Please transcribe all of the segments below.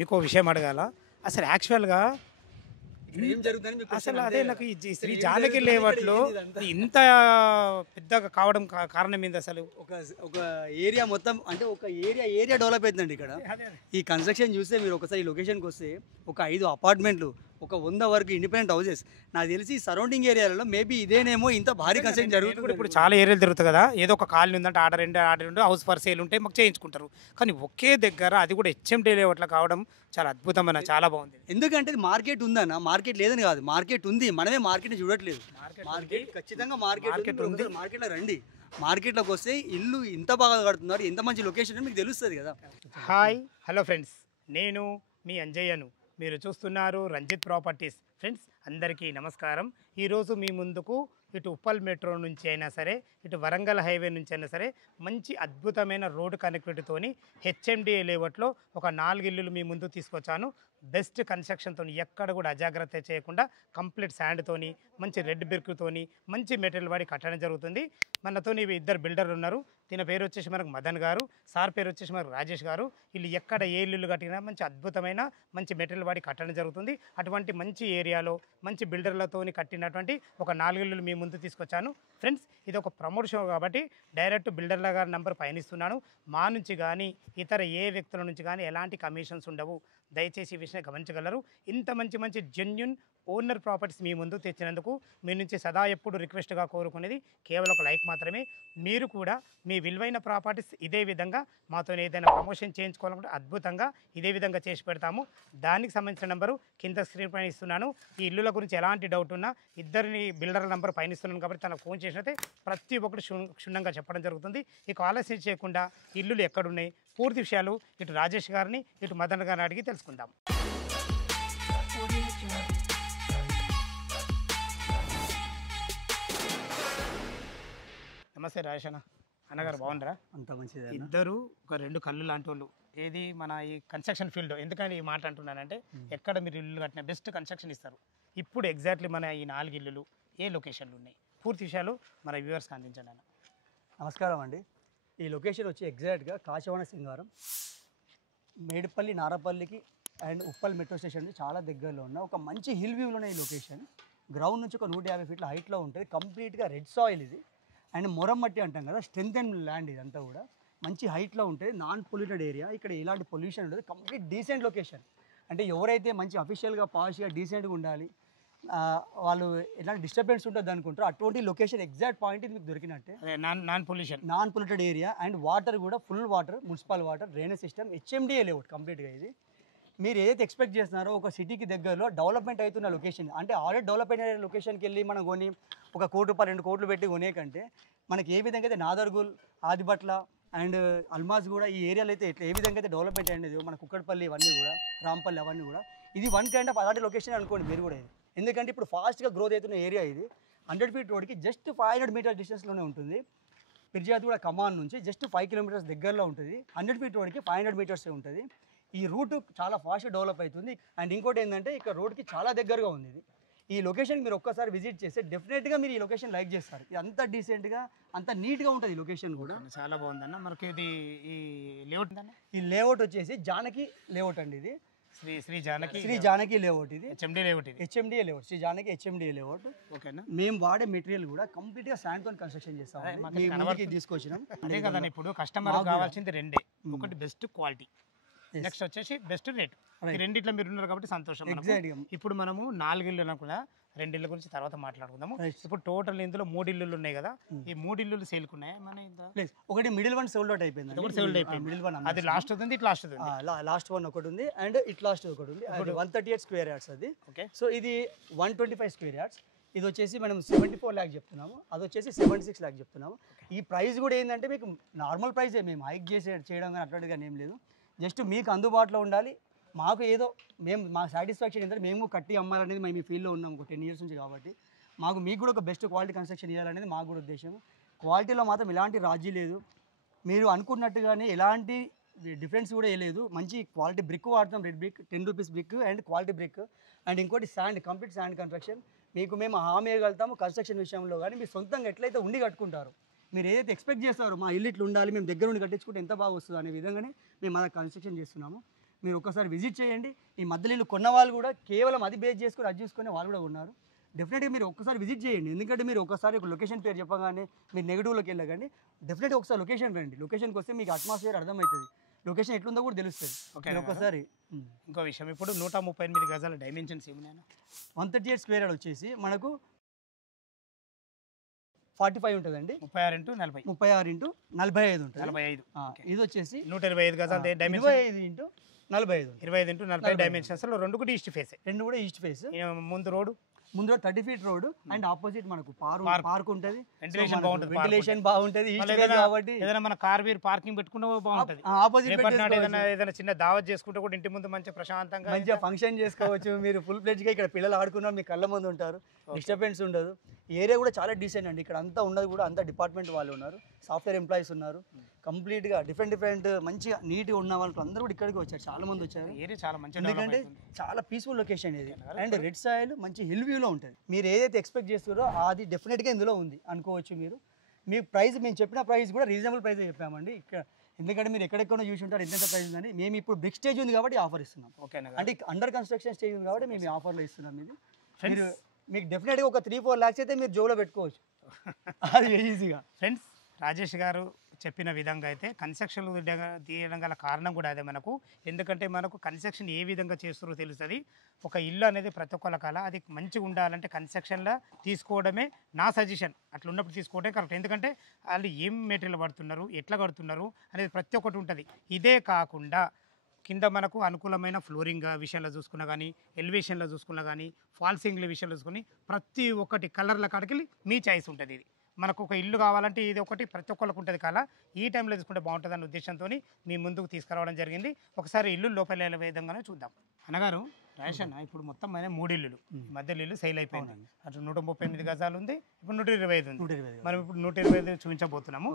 మీకు విషయం అడగాల. అసలు యాక్చువల్‌గా ఏం జరుగుతుందని మీకు అసలు క్వశ్చన్ అదే అంతే నాకు కదా. ఈ శ్రీ ఏం జానకి జరుగుతుంది ఇక్కడ లేఅవుట్‌లో ఏంది ఇదంతా? ఇంత పెద్దగా కావడం కారణం ఏంది అసలు? ఒక ఏరియా మొత్తం అంటే ఒక ఏరియా డెవలప్ అవుతుందండి ఇక్కడ. అదే అదే. ఈ కన్స్ట్రక్షన్ చూస్తే మీరు ఒకసారి ఈ లొకేషన్కి వస్తే ఒక 5 అపార్ట్మెంట్లు, ఒక 100 వరకు ఇండిపెండెంట్ హౌసెస్. నాకు తెలిసి సరౌండింగ్ ఏరియాలలో మేబీ ఇదేనేమో ఇంత భారీ కన్స్ట్రక్షన్ నేను కూడా జరుగుతుంది. ఇప్పుడు చాలా ఏరియాలు తిరుగుతాయి కదా, ఏదో ఒక కాలనీ ఉందంటే ఆర్డర్ రెండు హౌస్ ఫర్ సేల్ ఉంటే మాకు చేయించుకుంటారు. కానీ ఒకే దగ్గర అది కూడా హెచ్ఎండి లేఅవుట్లో కావడం చాలా అద్భుతమైన చాలా బాగుంది. ఎందుకంటే ఇది మార్కెట్ ఉందన్న, మార్కెట్ లేదని కాదు, మార్కెట్ ఉంది, మనమే మార్కెట్ని చూడట్లేదు. మార్కెట్ ఖచ్చితంగా మార్కెట్ ఉంది. మార్కెట్లో రండి, మార్కెట్లోకి వస్తే ఇల్లు ఇంత బాగా కడుతున్నారు, ఎంత మంచి లొకేషన్ అని మీకు తెలుస్తుంది కదా. హాయ్ హలో ఫ్రెండ్స్, నేను మీ అంజయ్యను. మీరు చూస్తున్నారు రంజిత్ ప్రాపర్టీస్. ఫ్రెండ్స్ అందరికీ నమస్కారం. ఈరోజు మీ ముందుకు ఇటు ఉప్పల్ మెట్రో నుంచి అయినా సరే, ఇటు వరంగల్ హైవే నుంచి అయినా సరే మంచి అద్భుతమైన రోడ్డు కనెక్టివిటీతోని హెచ్ఎండిఏ లేఅవుట్లో ఒక 4 ఇల్లులు మీ ముందుకు తీసుకొచ్చాను. బెస్ట్ కన్స్ట్రక్షన్తో, ఎక్కడ కూడా అజాగ్రత్త చేయకుండా కంప్లీట్ శాండ్తోని, మంచి రెడ్ బిర్క్తోని, మంచి మెటీరియల్ వాడి కట్టడం జరుగుతుంది. మనతో ఇద్దరు బిల్డర్లు ఉన్నారు. దీని పేరు వచ్చేసి మనకు మదన్ గారు, సార్ పేరు వచ్చేసి మనకు రాజేష్ గారు. వీళ్ళు ఎక్కడ ఏ ఇల్లు కట్టినా మంచి అద్భుతమైన మంచి మెటీరియల్ వాడి కట్టడం జరుగుతుంది. అటువంటి మంచి ఏరియాలో మంచి బిల్డర్లతోని కట్టినటువంటి ఒక 4 ఇల్లులు మీ ముందు తీసుకొచ్చాను. ఫ్రెండ్స్ ఇది ఒక ప్రమోట్ షో కాబట్టి డైరెక్ట్ బిల్డర్ల గారి నెంబర్ పైన ఇస్తున్నాను. మా నుంచి కానీ ఇతర ఏ వ్యక్తుల నుంచి కానీ ఎలాంటి కమిషన్స్ ఉండవు. దయచేసి ఈ విషయాన్ని గమనించగలరు. ఇంత మంచి మంచి జెన్యున్ ఓనర్ ప్రాపర్టీస్ మీ ముందు తెచ్చినందుకు మీ నుంచి సదా ఎప్పుడు రిక్వెస్ట్గా కోరుకునేది కేవలం ఒక లైక్ మాత్రమే. మీరు కూడా మీ విలువైన ప్రాపర్టీస్ ఇదే విధంగా మాతో ఏదైనా ప్రమోషన్ చేయించుకోవాలనుకుంటే అద్భుతంగా ఇదే విధంగా చేసి పెడతాము. దానికి సంబంధించిన నెంబరు కింద స్క్రీన్ పైన ఇస్తున్నాను. ఈ ఇల్లుల గురించి ఎలాంటి డౌట్ ఉన్నా ఇద్దరిని బిల్డర్ల నెంబర్ పైన ఇస్తున్నాను కాబట్టి తనకు ఫోన్ చేసినట్టే ప్రతి ఒక్కటి క్షుణ్ణంగా చెప్పడం జరుగుతుంది. ఇక ఆలస్యం చేయకుండా ఇల్లులు ఎక్కడున్నాయి పూర్తి విషయాలు ఇటు రాజేష్ గారిని ఇటు మదన్ గారిని అడిగి తెలుసుకుందాం. నమస్తే రాజేష్ అన్నగారు, బాగుండరా? అంత మంచిది. ఇద్దరు ఒక 2 కళ్ళు లాంటి వాళ్ళు. ఏది మన ఈ కన్స్ట్రక్షన్ ఫీల్డ్. ఎందుకని ఈ మాట అంటున్నానంటే ఎక్కడ మీరు ఇల్లు కట్టినా బెస్ట్ కన్స్ట్రక్షన్ ఇస్తారు. ఇప్పుడు ఎగ్జాక్ట్లీ మన ఈ 4 ఇల్లులు ఏ లొకేషన్లు ఉన్నాయి పూర్తి విషయాలు మన వ్యూవర్స్కి అందించండి అన్న. నమస్కారం అండి. ఈ లొకేషన్ వచ్చి ఎగ్జాక్ట్గా కాశవన సింగారం, మేడిపల్లి, నారపల్లికి అండ్ ఉప్పల్ మెట్రో స్టేషన్ చాలా దగ్గరలో ఉన్న ఒక మంచి హిల్ వ్యూలో ఉన్న ఈ లొకేషన్. గ్రౌండ్ నుంచి ఒక 150 ఫీట్ల హైట్లో ఉంటుంది. కంప్లీట్గా రెడ్ సాయిల్ ఇది అండ్ మొరం మట్టి అంటాం కదా, స్ట్రెంత్ అండ్ ల్యాండ్ ఇదంతా కూడా మంచి హైట్లో ఉంటుంది. నాన్ పొల్యూటెడ్ ఏరియా, ఇక్కడ ఎలాంటి పొల్యూషన్ ఉండదు. Complete decent location. అంటే ఎవరైతే మంచి అఫీషియల్గా పాష్గా డీసెంట్గా ఉండాలి, వాళ్ళు ఎలాంటి డిస్టర్బెన్స్ ఉంటుంది అనుకుంటారు, అటువంటి లొకేషన్ ఎగ్జాక్ట్ పాయింట్ ఇది మీకు దొరికినట్టే. Non polluted area and water కూడా full water, municipal water, drainage system, HMDA layout కంప్లీట్గా ఇది. మీరు ఏదైతే ఎక్స్పెక్ట్ చేస్తున్నారో ఒక సిటీకి దగ్గరలో డెవలప్మెంట్ అవుతున్న లొకేషన్, అంటే ఆల్రెడీ డెవలప్మెంట్ అయిన లొకేషన్కి వెళ్ళి మనం కొని ఒక 1 కోటి రూపాయలు 2 కోట్లు పెట్టి కొనే కంటే మనకి ఏ విధంగా అయితే నాదర్గుల్, ఆదిబట్ల అండ్ అల్మాజ్ కూడా ఈ ఏరియాలో అయితే ఏ విధంగా అయితే డెవలప్మెంట్ అయినది, మన కుక్కడపల్లి ఇవన్నీ కూడా, రాంపల్లి అవన్నీ కూడా, ఇది వన్ కైండ్ ఆఫ్ అలాంటి లొకేషన్ అనుకోండి మీరు కూడా. ఇది ఎందుకంటే ఇప్పుడు ఫాస్ట్గా గ్రోత్ అవుతున్న ఏరియా ఇది. 100 ఫీట్ రోడ్కి జస్ట్ 500 మీటర్స్ డిస్టెన్స్లోనే ఉంటుంది. పిర్జాద్ కూడా కమాన్ నుంచి జస్ట్ 5 కిలోమీటర్స్ దగ్గరలో ఉంటుంది. 100 ఫీట్ రోడ్కి 500 మీటర్సే ఉంటుంది. ఈ రూట్ చాలా ఫాస్ట్గా డెవలప్ అవుతుంది. అండ్ ఇంకోటి ఏంటంటే ఇక్కడ రోడ్కి చాలా దగ్గరగా ఉంది ఇది. ఈ లొకేషన్ మీరు ఒక్కసారి విజిట్ చేస్తే డెఫినెట్గా మీరు ఈ లొకేషన్ లైక్ చేస్తారు. ఇది అంత డీసెంట్గా, అంత నీట్గా ఉంటుంది ఈ లొకేషన్ కూడా. చాలా బాగుందన్న. మనకి ఇది ఈ లేఅవుట్ ఈ లేఅవుట్ వచ్చేసి జానకి లేఅవుట్ అండి. ఇది శ్రీ జానకి లేఅవుట్. ఇది HMD layout. HMDA layout, Shri Janaki HMDA layout. ఓకేనా. మేము వాడే మెటీరియల్ కూడా కంప్లీట్గా శాండ్తో కన్స్ట్రక్షన్ చేస్తాం. తీసుకొచ్చినాం. అదే కదా, ఇప్పుడు కస్టమర్ కావాల్సింది రెండే. ఒకటి బెస్ట్ క్వాలిటీ, నెక్స్ట్ వచ్చేసి బెస్ట్ రేట్. ఈ రెండిట్లో మీరు ఉన్నారు కాబట్టి సంతోషం. ఇప్పుడు మనము 4 ఇల్లు అనుకున్నా, 2 ఇళ్ళ గురించి తర్వాత మాట్లాడుకుందాము. ఇప్పుడు టోటల్ ఇందులో 3 ఇల్లులు ఉన్నాయి కదా, ఈ 3 ఇల్లులు సేల్కి ఉన్నాయా మన? ఒకటి మిడిల్ వన్ సోల్డ్ అవుట్ అయిపోయింది. మిడిల్ వన్ అది లాస్ట్ అవుతుంది, ఇట్ లాస్ట్ అవుతుంది. లాస్ట్ వన్ ఒకటి ఉంది అండ్ ఇట్ లాస్ట్ ఒకటి ఉంది. 138 స్క్వేర్ యార్డ్స్ అది. ఓకే. సో ఇది 125 స్క్వేర్ యార్డ్స్. ఇది వచ్చేసి మనం 74 ల్యాక్ చెప్తున్నాము, అది వచ్చేసి 76 ల్యాక్ చెప్తున్నాము. ఈ ప్రైస్ కూడా ఏంటంటే మీకు నార్మల్ ప్రైజే, మేము హైక్ చేయడం కానీ అట్లాంటిగా ఏం లేదు. జస్ట్ మీకు అందుబాటులో ఉండాలి. మాకు ఏదో మా సాటిస్ఫాక్షన్ ఏంటంటే మేము కట్టి అమ్మాలనేది మేము ఈ ఫీల్డ్లో ఉన్నాం ఒక 10 ఇయర్స్ నుంచి కాబట్టి మీకు కూడా ఒక బెస్ట్ క్వాలిటీ కన్స్ట్రక్షన్ ఇవ్వాలనేది మాకు కూడా ఉద్దేశం. క్వాలిటీలో మాత్రం ఎలాంటి రాజీ లేదు. మీరు అనుకున్నట్టుగానే ఎలాంటి డిఫరెన్స్ కూడా లేదు. మంచి క్వాలిటీ బ్రిక్ వాడతాం, red brick, 10 rupees brick and quality brick. And ఇంకోటి శాండ్, కంప్లీట్ శాండ్ కన్స్ట్రక్షన్ మేము హామీ ఇవ్వగలుగుతాము. కన్స్ట్రక్షన్ విషయంలో కానీ మీరు సొంతంగా ఎట్లయితే ఉండి కట్టుకుంటారు, మీరు ఏదైతే ఎక్స్పెక్ట్ చేస్తారో మా ఇల్లు ఇట్లా ఉండాలి, మేము దగ్గర ఉండి కట్టించుకుంటే ఎంత బాగా వస్తుంది అనే విధంగానే మేము అలా కన్స్ట్రక్షన్ చేస్తున్నాము. మీరు ఒకసారి విజిట్ చేయండి. ఈ మధ్యలో ఇల్లు కొన్న వాళ్ళు కూడా కేవలం అది బేస్ చేసుకొని అది చూసుకునే వాళ్ళు కూడా ఉన్నారు. డెఫినెట్గా మీరు ఒక్కసారి విజిట్ చేయండి. ఎందుకంటే మీరు ఒకసారి ఒక లొకేషన్ పేరు చెప్పగానే మీరు నెగిటివ్లోకి వెళ్ళకండి. డెఫినెట్గా ఒకసారి లొకేషన్ రండి. లొకేషన్కి వస్తే మీకు అట్మాస్ఫియర్ అర్థమవుతుంది, లొకేషన్ ఎట్లుందో కూడా తెలుస్తుంది. ఓకే ఒకసారి ఇంకో విషయం, ఇప్పుడు 138 గజాల డైమెన్షన్స్ ఏమున్నాయన్నా? 138 స్క్వేర్ యార్డ్ వచ్చేసి మనకు 45 ఉంటుందండి. 36 ఇంటూ 40 36 ఇంటూ 45 ఉంటుంది. 45. ఇది వచ్చేసి 125 గజాల డైమెన్షన్, 25 ఇంటూ 45. 25 ఇంటూ 40 డైమెన్షన్స్ లో రెండు కూడా ఈస్ట్ ఫేస్. రెండు కూడా ఈస్ట్ ఫేస్. ముందు రోడ్, ముందు 30 ఫీట్ రోడ్ అండ్ ఆపోజిట్ మనకు పార్క్ ఉంటుంది. వెంటిలేషన్ బాగుంటుంది, వెంటిలేషన్ బాగుంటుంది ఈస్ట్ ఫేస్ కాబట్టి. ఏదైనా మన కార్ వీర్ పార్కింగ్ పెట్టుకున్నా బాగుంటుంది. ఆపోజిట్ ఏదైనా చిన్న దావత్ చేసుకుంటే కూడా ఇంటి ముందు మంచి ప్రశాంతంగా మంచిగా ఫంక్షన్ చేసుకోవచ్చు. మీరు ఫుల్ ప్లెడ్జ్ గా ఇక్కడ పిల్లలు ఆడుకున్నారు, మీ కళ్ళ ముందు ఉంటారు, డిస్టర్బెన్స్ ఉండదు. ఏరియా కూడా చాలా డీసెంట్ అండి. ఇక్కడ అంతా ఉన్నది కూడా అంతా డిపార్ట్మెంట్ వాళ్ళు ఉన్నారు, సాఫ్ట్వేర్ ఎంప్లాయీస్ ఉన్నారు. కంప్లీట్గా డిఫరెంట్ మంచిగా నీట్గా ఉన్న వాళ్ళు అందరూ కూడా ఇక్కడికి వచ్చారు, చాలా మంది వచ్చారు. ఏరియా చాలా మంచి, ఎందుకంటే చాలా పీస్ఫుల్ లొకేషన్ ఇది అండ్ రెడ్ సాయిల్ మంచి హిల్ వ్యూలో ఉంటుంది. మీరు ఏదైతే ఎక్స్పెక్ట్ చేస్తారో అది డెఫినెట్గా ఇందులో ఉంది అనుకోవచ్చు. మీరు మీ ప్రైస్, మేము చెప్పిన ప్రైస్ కూడా రీజనబుల్ ప్రైస్ చెప్పామండి ఇక్కడ. ఎందుకంటే మీరు ఎక్కడెక్కడో చూసి ఉంటారు ఎంత ప్రైస్ ఉందని. మేము ఇప్పుడు బ్రిక్ స్టేజ్ ఉంది కాబట్టి ఆఫర్ ఇస్తున్నాం. ఓకేనా? అంటే అండర్ కన్స్ట్రక్షన్ స్టేజ్ ఉంది కాబట్టి మేము ఆఫర్లో ఇస్తున్నాం. ఇది మీరు మీకు డెఫినెట్గా ఒక 3-4 lakhs అయితే మీరు జోలో పెట్టుకోవచ్చు, అది ఈజీగా. ఫ్రెండ్స్, రాజేష్ గారు చెప్పిన విధంగా అయితే కన్స్ట్రక్షన్ తీయడం గల కారణం కూడా అదే మనకు. ఎందుకంటే మనకు కన్స్ట్రక్షన్ ఏ విధంగా చేస్తారో తెలుస్తుంది. ఒక ఇల్లు అనేది ప్రతి ఒక్కళ్ళ కళ, అది మంచిగా ఉండాలంటే కన్స్ట్రక్షన్లో తీసుకోవడమే నా సజెషన్. అట్లా ఉన్నప్పుడు తీసుకోవడమే కరెక్ట్. ఎందుకంటే వాళ్ళు ఏం మెటీరియల్ పడుతున్నారు, ఎట్లా కడుతున్నారు అనేది ప్రతి ఒక్కటి ఉంటుంది. ఇదే కాకుండా కింద మనకు అనుకూలమైన ఫ్లోరింగ్ విషయంలో చూసుకున్నా కానీ, ఎలివేషన్లో చూసుకున్నా కానీ, ఫాల్సింగ్ల విషయంలో చూసుకుని ప్రతి ఒక్కటి కలర్ల కాడికి మీ చాయిస్ ఉంటుంది. ఇది మనకు ఒక ఇల్లు కావాలంటే ఇది ఒకటి ప్రతి ఒక్కరికి ఉంటుంది కదా. ఈ టైంలో తీసుకుంటే బాగుంటుంది అనే ఉద్దేశంతో మీ ముందుకు తీసుకురావడం జరిగింది. ఒకసారి ఇల్లు లోపల విధంగానే చూద్దాం. అన్నగారు, రాజేష్ అన్న, ఇప్పుడు మొత్తం మన 3 ఇల్లులు మధ్యలో ఇల్లు సేల్ అయిపోయింది. అటు 138 గజాలు ఉంది, ఇప్పుడు 125 ఉంది. మనం ఇప్పుడు 125 చూపించబోతున్నాము.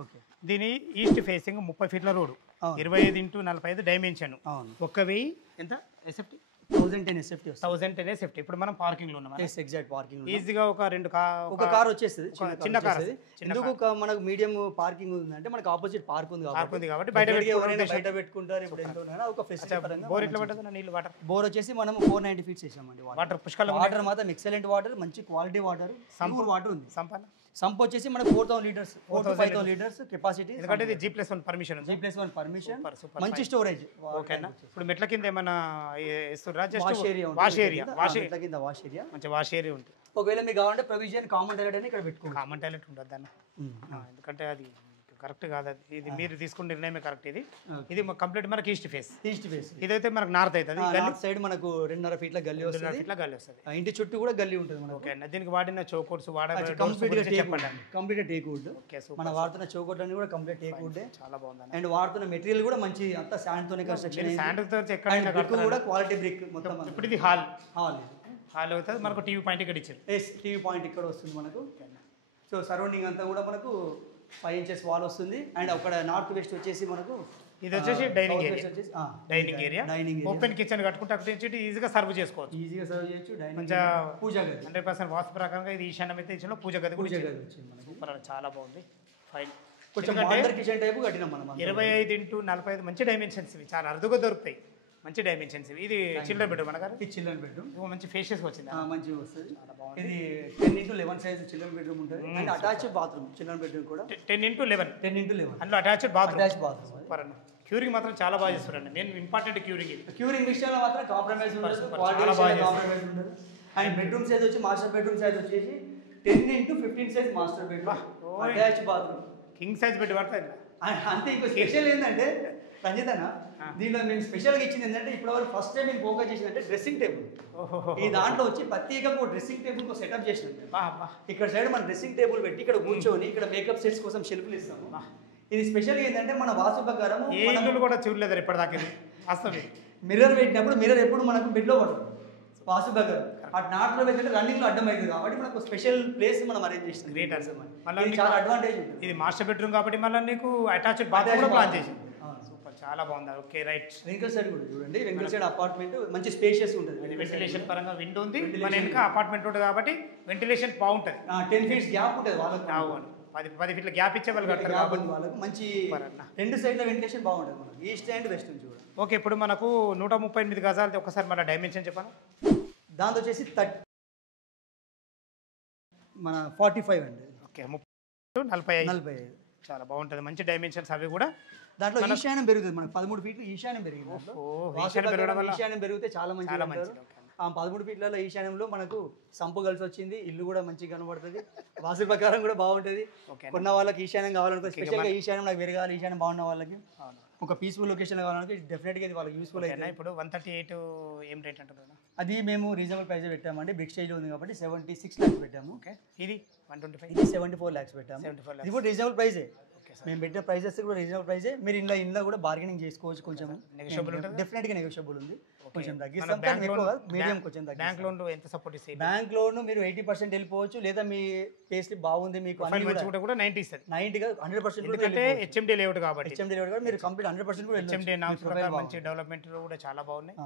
దీని ఈస్ట్ ఫేసింగ్ 30 ఫీట్ల రోడ్డు, 25 ఇంటూ 45 డైమెన్షన్, 1000 ఎంత ఎస్ఎఫ్టీ, 1010 SFT. 1010 SFT. ఇప్పుడు మనం పార్కింగ్ లో ఉన్నాం. ఎగ్జాక్ట్ పార్కింగ్ ఈజీగా ఒక కార్ వచ్చేస్తుంది, చిన్న కార్. ఎందుకు మనకు మీడియం పార్కింగ్ ఉందంటే మనకు ఆపోజిట్ పార్క్ ఉంది కాబట్టి బయట పెట్టుకుంటారు. ఇప్పుడు ఎంత ఉన్నా ఒక ఫెసిలిటీ పరంగా బోర్ ఎట్లా పడుతుంది నీళ్ళు? బోర్ వచ్చేసి మనం 490 feet చేసామండి. వాటర్ పుష్కల వాటర్ మాత్రం ఎక్సలెంట్ వాటర్, మంచి క్వాలిటీ వాటర్, సంపూర్ వాటర్ ఉంది. సంప్ వచ్చేసి మనకు 4000 లీటర్స్, 4 to 5000 లీటర్స్ కెపాసిటీ. ఎందుకంటే ఇది G+1 పర్మిషన్, G+1 పర్మిషన్, మంచి స్టోరేజ్. ఓకేనా? ఇప్పుడు మెట్ల కింద ఏమన్నా వాష్ ఏరియా, వాష్ ఏరియా మంచి వాష్ ఏరియా ఉంటుంది. ఒకవేళ మీకు కావాలంటే ప్రొవిజన్ కామన్ టాయిలెట్ అని ఇక్కడ పెట్టుకోవచ్చు. కామన్ టాయిలెట్ ఉంటుంది అన్న, ఎందుకంటే అది కరెక్ట్ కాదు. అది ఇది మీరు తీసుకున్న నిర్ణయమే కరెక్ట్. ఇది కంప్లీట్ మనకి ఈస్ట్ ఫేస్. ఇదైతే మనకు నార్త్ అవుతుంది. నార్త్ సైడ్ మనకు 2.5 feet గల్లీ వస్తుంది. ఇంటి చుట్టూ కూడా గల్లీ ఉంటుంది మనకు. ఓకే, దీనికి వాడిన చౌకోట్స్ కంప్లీట్ టేక్ వుడ్. మనం వాడుతున్న చౌకోట్ అన్ని కూడా కంప్లీట్ టేక్ వుడ్. చాలా బాగుంది. అండ్ వాడుతున్న మెటీరియల్ కూడా మంచి అంతా శాండ్ తోనే కన్స్ట్రక్షన్. శాండ్ తో ఎక్కడైనా కూడా క్వాలిటీ బ్రిక్ మొత్తం. ఇప్పుడు ఇది హాల్ అవుతుంది. మనకు టీవీ పాయింట్ ఇక్కడ ఇచ్చారు. టీవీ పాయింట్ ఇక్కడ వస్తుంది మనకు. సో సరౌండింగ్ అంతా కూడా మనకు 5 inches వాల్ వస్తుంది. అండ్ అక్కడ నార్త్ వెస్ట్ వచ్చేసి మనకు ఇది వచ్చేసి డైనింగ్ ఏరియా. ఓపెన్ కిచెన్ కట్టుకుంటే అక్కడ నుంచి ఈజీగా సర్వ్ చేసుకోవచ్చు. మంచిగా పూజా గది 100% వాస్తు ప్రకారంగా ఇది ఈశాన్యం అయితే ఇచ్చిన పూజ గది కూడా సూపర్, చాలా బాగుంది. ఫైన్. కొంచెం మోడర్న్ కిచెన్ టైప్ కట్టినాం మనం. 25 ఇంటూ 45 మంచి డైమెన్షన్స్ ఇవి, చాలా అరుదుగా దొరుకుతాయి. మంచి డైమెన్షన్స్. ఇది చిల్డ్రన్ బెడ్రూమ్ అన్నగారు. చిల్డ్రన్ బెడ్రూమ్ మంచి ఫేషియస్ వచ్చింది, మంచిగా వస్తుంది. ఇది 10x11 సైజ్ చిల్డ్రన్ బెడ్రూమ్ ఉంటుంది. And attached bathroom children bedroom కూడా 10x11 అందులో అటాచ్డ్ బాత్రూమ్. సూపర్ అన్న. క్యూరింగ్ మాత్రం చాలా బాగా చేస్తారండి. నేను ఇంపార్టెంట్ క్యూరింగ్ విషయంలో మాత్రం కాంప్రమైజ్ ఉండదు, కాంప్రమైజ్ ఉండదు. అండ్ బెడ్రూమ్ సైజ్ వచ్చి మాస్టర్ బెడ్రూమ్ సైజ్ వచ్చేసి 10x15 size master bedroom, attached bathroom, king size bed పడుతుంది. అంతే. ఇంకో స్పెషల్ ఏంటంటే రంజిత్ అన్న, దీంట్లో మేము స్పెషల్గా ఇచ్చింది ఏంటంటే ఇప్పటివరకు ఫస్ట్ టైం మేము ఫోకస్ చేసిందంటే డ్రెస్సింగ్ టేబుల్. ఈ దాంట్లో వచ్చి ప్రత్యేకంగా డ్రెస్సింగ్ టేబుల్ సెటప్ చేసినాం. ఇక్కడ సైడ్ మన డ్రెస్సింగ్ టేబుల్ పెట్టి ఇక్కడ కూర్చొని ఇక్కడ మేకప్ సెట్స్ కోసం షెల్ఫ్లు ఇస్తాము. ఇది స్పెషల్ ఏంటంటే మన వాస్తు ప్రకారం కూడా చూడలేదు ఇప్పటిదాకా. మిర్రర్ పెట్టినప్పుడు మిర్రర్ ఎప్పుడు మనకు బెడ్లో పడుతుంది. వాస్తు ప్రకారం అటు నాట్లో పెట్టినట్టు రన్నింగ్ లో అడ్డం అవుతుంది కాబట్టి మనకు స్పెషల్ ప్లేస్ మనం అరేంజ్ చేస్తాం. గ్రేట్ అసలు. చాలా అడ్వాంటేజ్ ఉంటుంది. ఇది మాస్టర్ బెడ్రూమ్ కాబట్టి మళ్ళీ నీకు అటాచ్డ్ బాత్రూమ్ కూడా ప్లాన్ చేసింది. చాలా బాగుంది. Okay, right. వెంకల్ సైడ్ కూడా చూడండి. వెంకల్ సైడ్ అపార్ట్మెంట్ మంచి స్పేషియస్ ఉంటుంది. వెంటిలేషన్ పరంగా విండో ఉంది, మన వెనక అపార్ట్మెంట్ ఉంటుంది కాబట్టి వెంటిలేషన్ బాగుంటుంది. 10 feet గ్యాప్ ఉంటుంది వాళ్ళకి. 10 feet గ్యాప్ ఇచ్చే వాళ్ళు కట్టారు కాబట్టి వాళ్ళకి మంచి 2 సైడ్ల వెంటిలేషన్ బాగుంటుంది. మనకి ఈస్ట్ అండ్ వెస్ట్ నుంచి కూడా ఓకే, ఇప్పుడు మనకు 138 గజాలది ఒకసారి మన డైమెన్షన్ చెప్పాను. దాంతో వచ్చేసి మన 45 అండి. ఓకే, 30 45 45. చాలా బాగుంటుంది, మంచి డైమెన్షన్స్ అవి కూడా. దాంట్లో ఈశాన్యం పెరుగుతుంది, మనకు 13 ఫీట్లు ఈశాన్యం పెరిగింది. దాంట్లో ఈశాన్యం పెరగడం వల్ల ఈశాన్యం పెరిగితే చాలా చాలా మంచిది. మంచిది. ఓకే. ఆ 13 ఫీట్లలో ఈశాన్యంలో మనకు సంపు కలిసి వచ్చింది, ఇల్లు కూడా మంచిగా కనబడుతుంది, వాస్తు ప్రకారం కూడా బాగుంటుంది. ఓకే. కొన్న వాళ్ళకి ఈశాన్యం కావాలనుకో, స్పెషల్గా ఈశాన్యం నాకు పెరగాలి, ఈశాన్యం బాగున్న వాళ్ళకి, ఒక పీస్ఫుల్ లొకేషన్ కావాలంటే డెఫినెట్గా ఇది వాళ్ళకి యూస్ఫుల్ అయితే. ఇప్పుడు 138 ఏం రేట్ అంటారు? అది మేము రీజనబుల్ ప్రైస్ పెట్టామండి, బిగ్ స్టేజ్లో ఉంది కాబట్టి 76 lakhs పెట్టాము. ఓకే, ఇది 125 ఇది 74 lakhs పెట్టాము. 74 lakhs. ఇది కూడా రీజనబుల్ ప్రైజే, ఓకే మేము పెట్టిన ప్రైజెస్ కూడా రీజనబుల్ ప్రైజే. మీరు ఇంట్లో కూడా బార్గెనింగ్ చేసుకోవచ్చు, కొంచెం నెగోషియబుల్ ఉంటుంది. డెఫినెట్గా నెగోషియబుల్ ఉంది, కొంచెం మన తగ్గిస్తాం. బ్యాంక్ కానీ లోన్ ఎక్కువ మీడియం కొంచెం బ్యాంక్ తగ్గిస్తాం. లోన్ ఎంత సపోర్ట్ ఇస్తాయి? బ్యాంక్ లోన్ మీరు 80% వెళ్ళిపోవచ్చు, లేదా మీ పే స్లిప్ బాగుంది మీకు ఫైల్ మంచి కూడా 90 ఇస్తుంది, 90గా 100% ఎందుకంటే హెచ్ఎండి లేఅవుట్ కాబట్టి. హెచ్ఎండి కూడా మీరు కంప్లీట్ 100% కూడా హెచ్ఎండి నామ్స్ ప్రకారం మంచి డెవలప్మెంట్ కూడా చాలా బాగున్నాయి.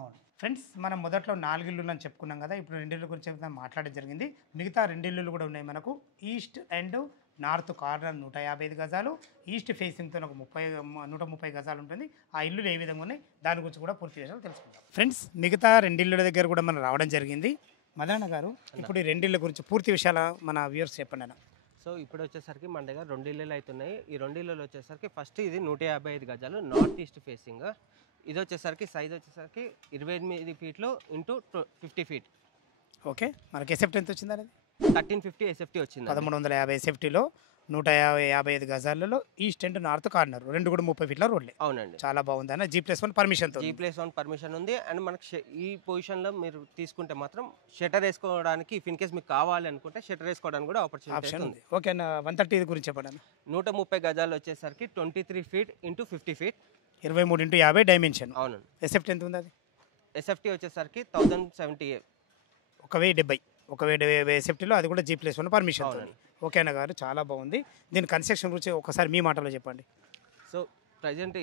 ఫ్రెండ్స్, మనం మొదట్లో 4 ఇల్లులు అని చెప్పుకున్నాం కదా, ఇప్పుడు 2 ఇల్లు గురించి మాట్లాడడం జరిగింది. మిగతా 2 ఇల్లులు కూడా ఉన్నాయి మనకు. ఈస్ట్ అండ్ నార్త్ కార్నర్ 155 గజాలు, ఈస్ట్ ఫేసింగ్తో ఒక 130 గజాలు ఉంటుంది. ఆ ఇల్లులు ఏ విధంగా ఉన్నాయి దాని గురించి కూడా పూర్తి విషయాలు తెలుసుకుందాం. ఫ్రెండ్స్, మిగతా 2 ఇళ్ళ దగ్గర కూడా మనం రావడం జరిగింది. మదన గారు, ఇప్పుడు ఈ 2 ఇళ్ళ గురించి పూర్తి విషయాలు మన వ్యూవర్స్ చెప్పండి అన్న. సో ఇప్పుడు వచ్చేసరికి మన దగ్గర 2 ఇళ్ళు అవుతున్నాయి. ఈ 2 ఇళ్ళు వచ్చేసరికి ఫస్ట్ ఇది 155 గజాలు నార్త్ ఈస్ట్ ఫేసింగ్. ఇది వచ్చేసరికి సైజ్ వచ్చేసరికి 28 ఫీట్లు ఇంటూ 50 ఫీట్. ఓకే, మనకి ఎసెప్ట్ ఎంత వచ్చింది అనేది? 1350 ఎస్ఎఫ్టీ వచ్చింది. 1350 ఎసెప్టీలో 155 గజాలలో ఈస్ట్ అండ్ నార్త్ కార్నర్ 2 కూడా 30 ఫీట్ల రోడ్లే. అవునండి, చాలా బాగుంది అన్న. G+1 పర్మిషన్తో. G+1 పర్మిషన్ ఉంది. అండ్ మనకి ఈ పొజిషన్లో మీరు తీసుకుంటే మాత్రం షటర్ వేసుకోవడానికి, ఇఫ్ ఇన్ కేస్ మీకు కావాలి అనుకుంటే షటర్ వేసుకోవడానికి కూడా ఆపర్చునిటీ ఆప్షన్ ఉంది. ఓకే అన్న. 130 గురించి చెప్పండి అన్న. 130 గజాలు వచ్చేసరికి 23 ఫీట్ ఇంటూ 50 ఫీట్. 23 × 50 డైమెన్షన్. అవునండి. ఎసెప్ట్ ఎంత ఉంది అది? ఎస్ఎఫ్టీ వచ్చేసరికి 1070. 1070 ఎసెప్టీలో అది కూడా G+1 పర్మిషన్. అవునండి. ఓకే అన్న గారు, చాలా బాగుంది. దీని కన్స్ట్రక్షన్ గురించి ఒకసారి మీ మాటలో చెప్పండి. సో ప్రజెంట్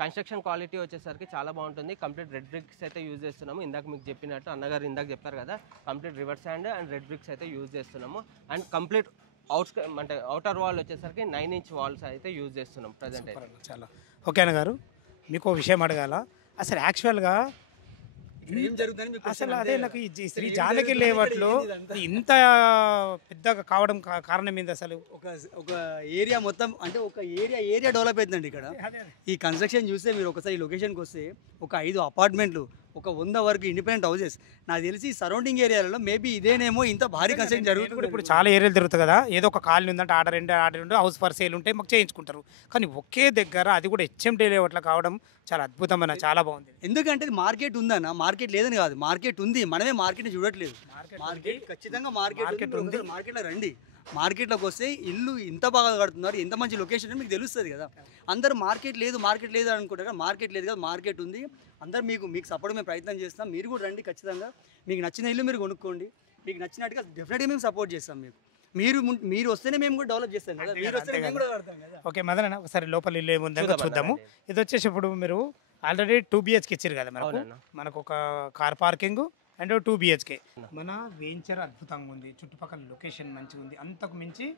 కన్స్ట్రక్షన్ క్వాలిటీ వచ్చేసరికి చాలా బాగుంటుంది. కంప్లీట్ రెడ్ బ్రిక్స్ అయితే యూజ్ చేస్తున్నాము. ఇందాక మీకు చెప్పినట్టు అన్నగారు ఇందాక చెప్పారు కదా, complete reverse hand and red bricks అయితే యూజ్ చేస్తున్నాము. అండ్ కంప్లీట్ అంటే అవుటర్ వాల్ వచ్చేసరికి 9 ఇంచ్ వాల్స్ అయితే యూజ్ చేస్తున్నాం ప్రజెంట్ అయితే. చాలా ఓకే అన్న గారు, మీకు విషయం అడగాల. అసలు యాక్చువల్గా ఏం జరుగుతుందని మీకు అసలు అదే నాకు ఈ శ్రీ జానకి లేవట్లో ఇంత పెద్దగా కావడం కారణం ఏంది అసలు? ఒక ఏరియా మొత్తం, అంటే ఒక ఏరియా డెవలప్ అవుతుందండి ఇక్కడ. ఈ కన్స్ట్రక్షన్ చూస్తే మీరు ఒకసారి ఈ లొకేషన్కి వస్తే ఒక 5 అపార్ట్మెంట్లు, ఒక 100 వరకు ఇండిపెండెంట్ హౌసెస్. నాకు తెలిసి సరౌండింగ్ ఏరియాలలో మేబీ ఇదేనేమో ఇంత భారీ కన్స్ట్రక్షన్ జరుగుతుంది. ఇప్పుడు చాలా ఏరియాలు తిరుగుతుంది కదా, ఏదో ఒక కాలనీ ఉందంటే ఆర్డర్ హౌస్ ఫర్ సేల్ ఉంటే మాకు చేయించుకుంటారు. కానీ ఒకే దగ్గర అది కూడా హెచ్ఎండి లేఅవుట్లో కావడం చాలా అద్భుతమైన, చాలా బాగుంది. ఎందుకంటే మార్కెట్ ఉందన్న, మార్కెట్ లేదని కాదు, మార్కెట్ ఉంది, మనమే మార్కెట్ని చూడట్లేదు. మార్కెట్ ఖచ్చితంగా మార్కెట్ ఉంది. మార్కెట్లో రండి, మార్కెట్లోకి వస్తే ఇల్లు ఇంత బాగా కడుతున్నారు, ఎంత మంచి లొకేషన్ అని మీకు తెలుస్తుంది కదా. అందరూ మార్కెట్ లేదు అనుకుంటారు, మార్కెట్ లేదు కదా, మార్కెట్ ఉంది. అందరూ మీకు సపోర్ట్ మేము ప్రయత్నం చేస్తాం. మీరు కూడా రండి, ఖచ్చితంగా మీకు నచ్చిన ఇల్లు మీరు కొనుక్కోండి. మీకు నచ్చినట్టుగా డెఫినెట్గా మేము సపోర్ట్ చేస్తాం. మీరు వస్తేనే మేము కూడా డెవలప్ చేస్తాం కదా, మీరు వస్తేనే మేము కూడా కడతాం కదా. ఓకే మదన, ఒకసారి లోపల ఇల్లు ఏముందో చూద్దాము. ఇది వచ్చేసి ఇప్పుడు మీరు ఆల్రెడీ 2 BHK ఇచ్చారు కదా మనకు ఒక కార్ పార్కింగ్ అండ్ 2 BHK. మన వెంచర్ అద్భుతంగా ఉంది, చుట్టుపక్కల లొకేషన్ మంచిగా ఉంది. అంతకు మించి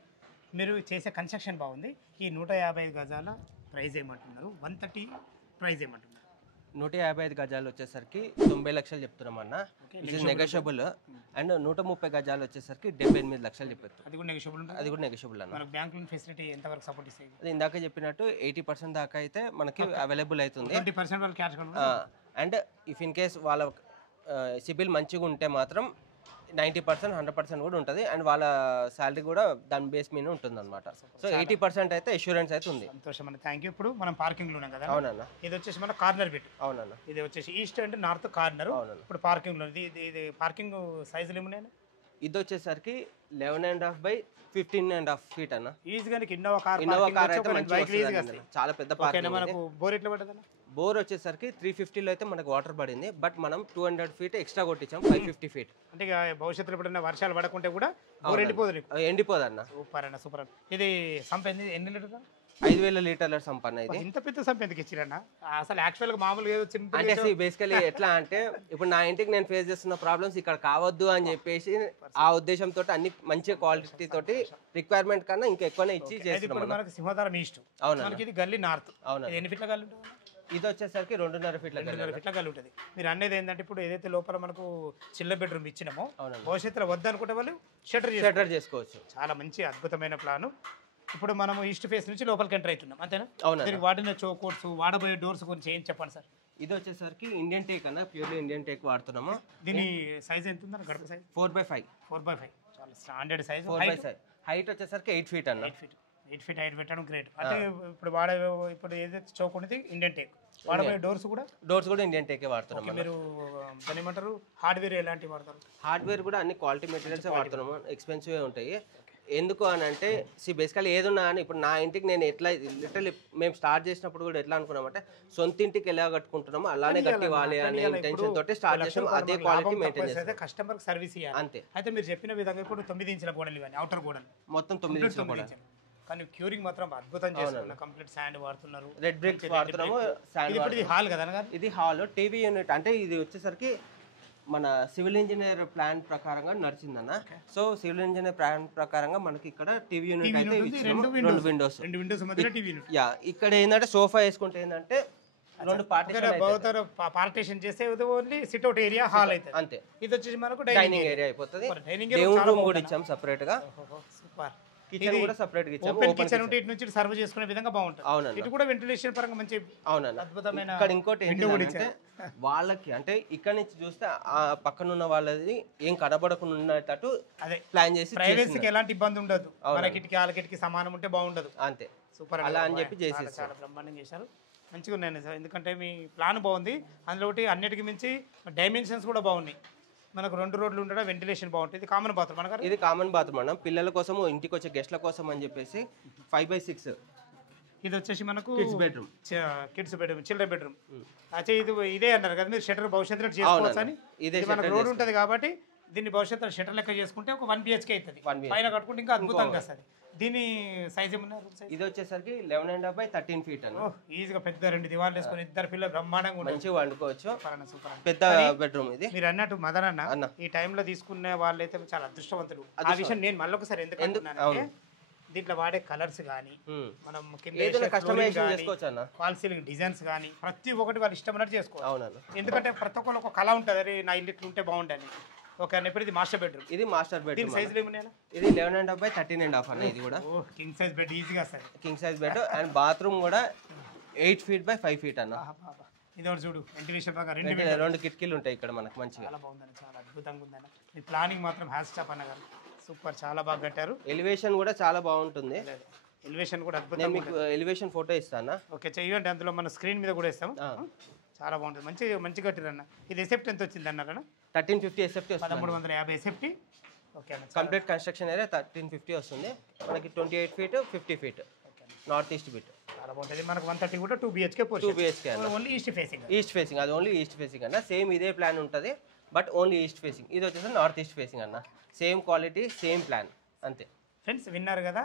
మీరు చేసే కన్స్ట్రక్షన్ బాగుంది. ఈ 155 గజాల ప్రైస్ ఏమంటున్నారు? 130 ప్రైస్ ఏమంటున్నారు? 155 గజాలు వచ్చేసరికి 90 లక్షలు చెప్తున్నాం అన్న. It is negotiable. అండ్ 130 గజాలు వచ్చేసరికి 78 లక్షలు చెప్పారు. అది కూడా నెగోషియబుల్ ఉంటుంది. అది కూడా నెగోషియబుల్ అన్న. మనకు బ్యాంక్ లోన్ ఫెసిలిటీ ఎంతవరకు సపోర్ట్ ఇస్తాయి? అది ఇందాక చెప్పినట్టు 80% దాకా అయితే మనకి అవైలబుల్ అవుతుంది. 20% వాళ్ళు cash and if in case వాళ్ళ సిబిల్ మంచిగా ఉంటే మాత్రం 90% 100% కూడా ఉంటుంది. అండ్ వాళ్ళ శాలరీ కూడా దాని బేస్ మీద ఉంటుంది అనమాట. సో 80% అయితే ఇన్సూరెన్స్ అయితే ఉంది. సంతోషం అన్న, థ్యాంక్ యూ. ఇప్పుడు మనం పార్కింగ్లో ఉన్నాం కదా. అవునన్నా. ఇది వచ్చేసి మన కార్నర్ బిట్. అవునన్నా. ఇది వచ్చేసి ఈస్ట్ అండ్ నార్త్ కార్నర్. ఇప్పుడు పార్కింగ్లో ఇది పార్కింగ్ సైజులు ఏమున్నాయి? ఇది వచ్చేసరికి 11.5 by 15.5 ఫీట్ అన్న. ఈజీగా ఇన్నోవా కార్ అయితే మంచిగా చాలా పెద్ద పార్కింగ్. మనకు బోర్ ఎట్లా పడుతుంది? బోర్ వచ్చేసరికి 350లో అయితే మనకు వాటర్ పడింది. బట్ మనం 200 ఫీట్ ఎక్స్ట్రా కొట్టించాం, 550 ఫీట్. అంటే భవిష్యత్తులో ఎప్పుడైనా వర్షాలు పడకుంటే కూడా బోర్ ఎండిపోదు అన్న. సూపర్ అన్న, సూపర్ అన్న. ఇది సంప ఎన్ని లీటర్? 5,000 లీటర్ల సంపన్న. ఇది ఇంత పెద్ద సంప ఎందుకు ఇచ్చిరన్న? అసలు యాక్చువల్గా మామూలుగా ఏదో అంటే బేసికలీ ఎట్లా అంటే ఇప్పుడు నా ఇంటికి నేను ఫేస్ చేస్తున్న ప్రాబ్లమ్స్ ఇక్కడ కావద్దు అని చెప్పేసి ఆ ఉద్దేశంతో అన్ని మంచి క్వాలిటీ తోటి రిక్వైర్మెంట్ కన్నా ఇంకా ఎక్కువనే ఇచ్చి చేస్తున్నాం. మనకి సింహధారం ఈస్ట్, అవునా, మనకి ఇది గల్లీ నార్త్. అవునా. ఎన్ని ఫీట్ల గల్లీ ఉంటుంది? ఇది వచ్చేసరికి 2.5 ఫీట్ల 2.5 ఫీట్ల గల్లి ఉంటుంది. మీరు అనేది ఏంటంటే ఇప్పుడు ఏదైతే లోపల మనకు చిల్ల బెడ్రూమ్ ఇచ్చినామో అవునండి. భవిష్యత్తులో వద్దనుకుంటే వాళ్ళు షటర్ చేసుకోవచ్చు. చాలా మంచి అద్భుతమైన ప్లాను. ఇప్పుడు మనం ఈస్ట్ ఫేస్ నుంచి లోపలికి ఎంటర్ అవుతున్నాం అంతేనా? అవునండి. దీనికి వాడిన చోకోట్స్ వాడబోయే డోర్స్ గురించి ఏం చెప్పండి సార్. ఇది వచ్చేసరికి ఇండియన్ టేక్ అన్న, ప్యూర్లీ ఇండియన్ టేక్ వాడుతున్నాము. దీని సైజ్ ఎంత ఉందని గడప సైజ్ 4x5. 4x5 చాలా స్టాండర్డ్ సైజ్. 4x5 హైట్ వచ్చేసరికి 8 ఫీట్ అన్న. 8 ఫీట్ హైట్ పెట్టడం గ్రేట్. అంటే ఇప్పుడు ఏదైతే చౌక్ ఉన్నది ఇండియన్ టేక్. వాడబోయే డోర్స్ కూడా ఇండియన్ టేకే వాడుతున్నాం. మీరు దాని ఏమంటారు హార్డ్వేర్ ఎలాంటివి వాడతారు? హార్డ్వేర్ కూడా అన్ని క్వాలిటీ మెటీరియల్స్ వాడుతున్నాము. ఎక్స్పెన్సివ్ ఉంటాయి. ఎందుకు అని అంటే బేసికల్లీ ఏదున్నా అని ఇప్పుడు నా ఇంటికి నేను ఎట్లా లిటరల్లీ మేము స్టార్ట్ చేసినప్పుడు కూడా ఎట్లా అనుకున్నామంటే సొంత ఇంటికి ఎలా కట్టుకుంటున్నామో అలానే కట్టివ్వాలి అనే ఇంటెన్షన్ తోటి స్టార్ట్ చేసాం. అదే క్వాలిటీ మెయింటైన్ చేస్తాం. కస్టమర్ సర్వీస్ ఇవ్వాలి అంతే. అయితే మీరు చెప్పిన విధంగా ఇప్పుడు 9 ఇంచుల గోడలు ఇవన్నీ అవుటర్ గోడలు మొత్తం 9 ఇంచుల గోడ. కానీ క్యూరింగ్ మాత్రం అద్భుతం చేస్తున్నారు. కంప్లీట్ శాండ్ వాడుతున్నారు, రెడ్ బ్రిక్స్ వాడుతున్నాము. ఇది హాల్ కదా? ఇది హాల్ టీవీ యూనిట్. అంటే ఇది వచ్చేసరికి మన సివిల్ ఇంజనీర్ ప్లాన్ ప్రకారంగా నడిచిందన్న. సో సివిల్ ఇంజనీర్ ప్లాన్ ప్రకారంగా మనకి ఇక్కడ టీవీ యూనిట్ అయితే ఇచ్చాము. 2 విండోస్ మధ్యలో టీవీ యూనిట్. యా ఇక్కడ ఏంటంటే సోఫా వేసుకుంటే ఏంటంటే 2 పార్టీషన్ చేస్తే only SIT out area hall అయితే అంతే. ఇది వచ్చేసి మనకు డైనింగ్ ఏరియా అయిపోతుంది. దేవుని రూమ్ కూడా ఇచ్చాం సెపరేట్ గా. సూపర్. కిచెన్ కూడా సెపరేట్ గా ఇచ్చాం. ఓపెన్ కిచెన్ ఉంటే ఇటు నుంచి సర్వ్ చేసుకునే విధంగా బాగుంటుంది. అవునండి. ఇటు కూడా వెంటిలేషన్ పరంగా మంచి అవునండి అద్భుతమైన. ఇక్కడ ఇంకోటి ఏంటంటే వాళ్ళకి అంటే ఇక్కడ నుంచి చూస్తే ఆ పక్కన ఉన్న వాళ్ళది ఏం కనబడకుండా ఉన్నట్టు అదే ప్లాన్ చేసి ప్రైవసీకి ఎలాంటి ఇబ్బంది ఉండదు. మన కిటికీ వాళ్ళ కిటికీ సమానం ఉంటే బాగుండదు. అంతే. సూపర్ అలా అని చెప్పి చేసి చాలా బ్రహ్మాండంగా చేశారు. మంచిగా ఉన్నాయి సార్. ఎందుకంటే మీ ప్లాన్ బాగుంది. అందులో ఒకటి అన్నిటికీ మించి డైమెన్షన్స్ కూడా బాగున్నాయి. మనకు 2 రోడ్లు ఉండడం, వెంటిలేషన్ బాగుంటుంది. కామన్ బాత్రూమ్ మనకు ఇది కామన్ బాత్రూమ్ అన్న. పిల్లల కోసం ఇంటికి వచ్చే గెస్ట్ల కోసం అని చెప్పేసి 5x6. ఇది వచ్చేసి మనకు కిడ్స్ బెడ్రూమ్, చిల్డ్రన్ బెడ్రూమ్. అచ్చా ఇదే అన్నారు కదా మీరు షటర్ భవిష్యత్తులో చేసుకోవచ్చు అని. ఇది మనకు రోడ్ ఉంటుంది కాబట్టి దీన్ని భవిష్యత్తులో షటర్ లెక్క చేసుకుంటే ఒక 1 BHK అవుతుంది. పైన కట్టుకుంటే ఇంకా అద్భుతంగా వస్తుంది. దీని సైజ్ ఏమన్నారు? ఇది వచ్చేసరికి 11.5 ఫీట్ అన్న. ఈజీగా పెద్ద 2 దివాళ్ళు వేసుకొని 2 పిల్లలు బ్రహ్మాండంగా మంచిగా వండుకోవచ్చు. సూపర్. పెద్ద బెడ్రూమ్ ఇది. మీరు అన్నట్టు మదన్ అన్న ఈ టైంలో తీసుకునే వాళ్ళైతే చాలా అదృష్టవంతులు. ఆ విషయం నేను మళ్ళీ ఒకసారి ఎందుకంటే దీంట్లో వాడే కలర్స్ కానీ మనం ఫాల్ సీలింగ్ డిజైన్స్ కానీ ప్రతి ఒక్కటి వాళ్ళు ఇష్టమైనట్టు చేసుకోవాలి. ఎందుకంటే ప్రతి ఒక్కరు ఒక కళ ఉంటుంది. అరే నా ఇల్లు ఇట్లా ఉంటే బాగుంటుంది. ఓకే అన్న. ఇప్పుడు ఇది మాస్టర్ బెడ్రూమ్. ఇది మాస్టర్ బెడ్. దీని సైజులు ఏమన్నా? ఇది 11.5 అన్న. ఇది కూడా కింగ్ సైజ్ బెడ్ ఈజీగా వస్తుంది. King size bed and bathroom కూడా 8 feet by 5 feet అన్న. ఇది ఒకటి చూడు వెంటిలేషన్ బాగా 2 కిటికీలు ఉంటాయి ఇక్కడ మనకు మంచిగా. చాలా బాగుందని, చాలా అద్భుతంగా ఉందన్న. మీ ప్లానింగ్ మాత్రం హ్యాస్ టాప్ అన్న గారు సూపర్. చాలా బాగా కట్టారు. ఎలివేషన్ కూడా చాలా బాగుంటుంది. ఎలివేషన్ కూడా అద్భుతంగా. నేను మీకు ఎలివేషన్ ఫోటో ఇస్తాను. ఓకే చెయ్యండి. అందులో మన స్క్రీన్ మీద కూడా ఇస్తాం. చాలా బాగుంటుంది. మంచి కట్టిరన్న. ఇది ఎసెప్ట్ ఎంత వచ్చింది అన్నారన్న? 1350 ఎసెప్ట్. 1350 ఎసెప్ట్. ఓకే అన్న. కంప్లీట్ కన్స్ట్రక్షన్ ఏరియా 1350 వస్తుంది మనకి. 28 feet 50 feet north east bit. చాలా బాగుంటుంది. మనకు 130 కూడా 2 BHK 2 BHK only east facing. East facing అది ఓన్లీ ఈస్ట్ ఫేసింగ్ అన్న. సేమ్ ఇదే ప్లాన్ ఉంటుంది బట్ ఓన్లీ ఈస్ట్ ఫేసింగ్. ఇది వచ్చేసి నార్త్ ఈస్ట్ ఫేసింగ్ అన్న. సేమ్ క్వాలిటీ సేమ్ ప్లాన్ అంతే. ఫ్రెండ్స్ విన్నారు కదా,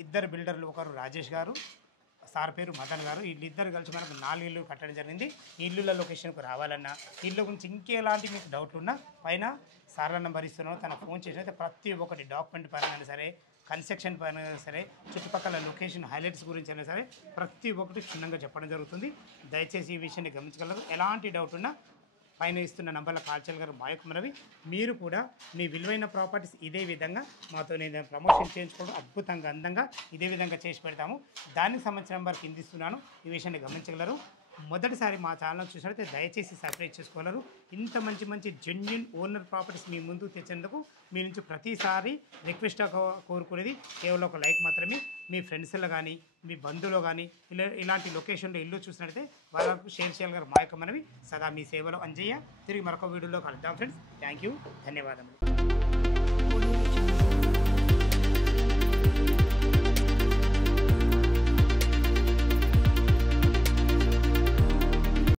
2 బిల్డర్లు. ఒకరు రాజేష్ గారు, సార్ పేరు మదన్ గారు. వీళ్ళిద్దరు కలిసి మనకు 4 ఇల్లు కట్టడం జరిగింది. ఇల్లుల లొకేషన్కు రావాలన్నా, ఇల్లు గురించి ఇంకెలాంటి మీకు డౌట్లు ఉన్నా పైన సార్ల నెంబర్ ఇస్తున్నాను. తన ఫోన్ చేసి అయితే ప్రతి ఒక్కటి డాక్యుమెంట్ పరంగా సరే, కన్స్ట్రక్షన్ పైన సరే, చుట్టుపక్కల లొకేషన్ హైలైట్స్ గురించి అయినా సరే ప్రతి ఒక్కటి క్షుణ్ణంగా చెప్పడం జరుగుతుంది. దయచేసి ఈ విషయాన్ని గమనించగలరు. ఎలాంటి డౌట్ ఉన్నా పైన ఇస్తున్న నంబర్లో కాల్ చేయగలరు. మా యొక్క మనవి మీరు కూడా మీ విలువైన ప్రాపర్టీస్ ఇదే విధంగా మాతో నేను ప్రమోషన్ చేయించుకోవడం అద్భుతంగా అందంగా ఇదే విధంగా చేసి పెడతాము. దానికి సంబంధించిన నెంబర్ కింద ఇస్తున్నాను. ఈ విషయాన్ని గమనించగలరు. మొదటిసారి మా ఛానల్ చూసినట్లయితే దయచేసి సబ్స్క్రైబ్ చేసుకోగలరు. ఇంత మంచి జెన్యూన్ ఓనర్ ప్రాపర్టీస్ మీ ముందు తెచ్చేందుకు మీ నుంచి ప్రతిసారి రిక్వెస్ట్ కోరుకునేది కేవలం ఒక లైక్ మాత్రమే. మీ ఫ్రెండ్స్లో కానీ మీ బంధువులు కానీ ఇలాంటి లొకేషన్లో ఇల్లు చూసినట్లయితే వాళ్ళకు షేర్ చేయగలరు. మా యొక్క మనవి సదా మీ సేవలో అంజయ్య. తిరిగి మరొక వీడియోలో కలుద్దాం ఫ్రెండ్స్. థ్యాంక్ యూ, ధన్యవాదములు.